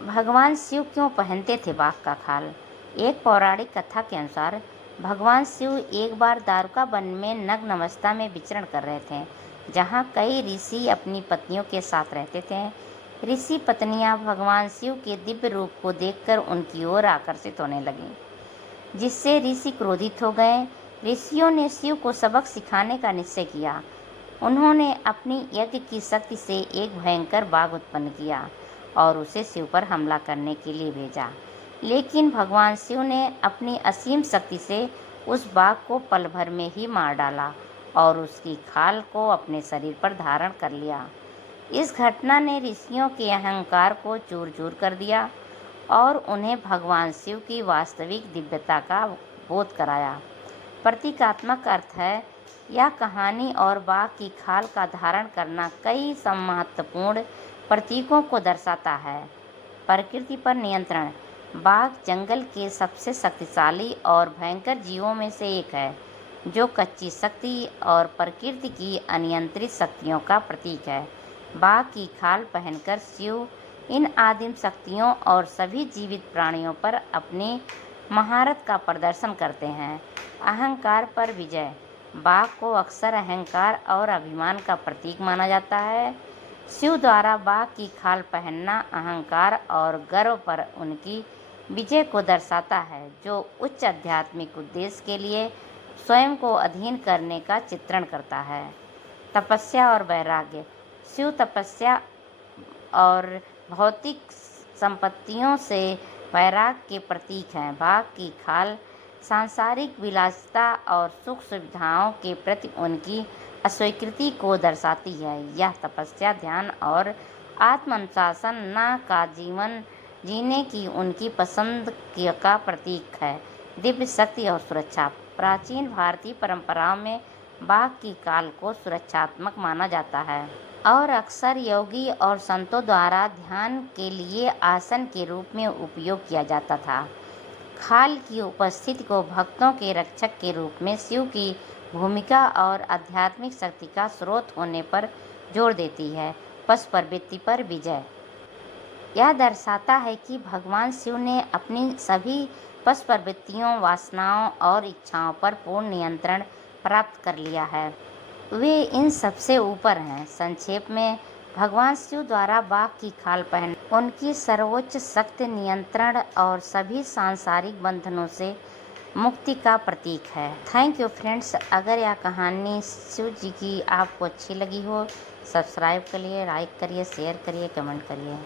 भगवान शिव क्यों पहनते थे बाघ का खाल? एक पौराणिक कथा के अनुसार भगवान शिव एक बार द्वारका वन में नग्न अवस्था में विचरण कर रहे थे, जहाँ कई ऋषि अपनी पत्नियों के साथ रहते थे। ऋषि पत्नियां भगवान शिव के दिव्य रूप को देखकर उनकी ओर आकर्षित होने लगीं, जिससे ऋषि क्रोधित हो गए। ऋषियों ने शिव को सबक सिखाने का निश्चय किया। उन्होंने अपनी यज्ञ की शक्ति से एक भयंकर बाघ उत्पन्न किया और उसे शिव पर हमला करने के लिए भेजा। लेकिन भगवान शिव ने अपनी असीम शक्ति से उस बाघ को पल भर में ही मार डाला और उसकी खाल को अपने शरीर पर धारण कर लिया। इस घटना ने ऋषियों के अहंकार को चूर चूर कर दिया और उन्हें भगवान शिव की वास्तविक दिव्यता का बोध कराया। प्रतीकात्मक अर्थ है यह कहानी और बाघ की खाल का धारण करना कई महत्वपूर्ण प्रतीकों को दर्शाता है। प्रकृति पर नियंत्रण। बाघ जंगल के सबसे शक्तिशाली और भयंकर जीवों में से एक है, जो कच्ची शक्ति और प्रकृति की अनियंत्रित शक्तियों का प्रतीक है। बाघ की खाल पहनकर शिव इन आदिम शक्तियों और सभी जीवित प्राणियों पर अपनी महारत का प्रदर्शन करते हैं। अहंकार पर विजय। बाघ को अक्सर अहंकार और अभिमान का प्रतीक माना जाता है। शिव द्वारा बाघ की खाल पहनना अहंकार और गर्व पर उनकी विजय को दर्शाता है, जो उच्च आध्यात्मिक उद्देश्य के लिए स्वयं को अधीन करने का चित्रण करता है। तपस्या और वैराग्य। शिव तपस्या और भौतिक संपत्तियों से वैराग्य के प्रतीक हैं। बाघ की खाल सांसारिक विलासिता और सुख सुविधाओं के प्रति उनकी अस्वीकृति को दर्शाती है। यह तपस्या, ध्यान और आत्मानुशासन का जीवन जीने की उनकी पसंद का प्रतीक है। दिव्य शक्ति और सुरक्षा। प्राचीन भारतीय परंपराओं में बाघ की खाल को सुरक्षात्मक माना जाता है और अक्सर योगी और संतों द्वारा ध्यान के लिए आसन के रूप में उपयोग किया जाता था। खाल की उपस्थिति को भक्तों के रक्षक के रूप में शिव की भूमिका और आध्यात्मिक शक्ति का स्रोत होने पर जोर देती है। पशु प्रवृत्ति पर विजय। यह दर्शाता है कि भगवान शिव ने अपनी सभी पशु प्रवृत्तियों, वासनाओं और इच्छाओं पर पूर्ण नियंत्रण प्राप्त कर लिया है। वे इन सबसे ऊपर हैं। संक्षेप में, भगवान शिव द्वारा बाघ की खाल पहन उनकी सर्वोच्च शक्ति, नियंत्रण और सभी सांसारिक बंधनों से मुक्ति का प्रतीक है। Thank you friends. अगर यह कहानी शिव जी की आपको अच्छी लगी हो, सब्सक्राइब करिए, लाइक करिए, शेयर करिए, कमेंट करिए।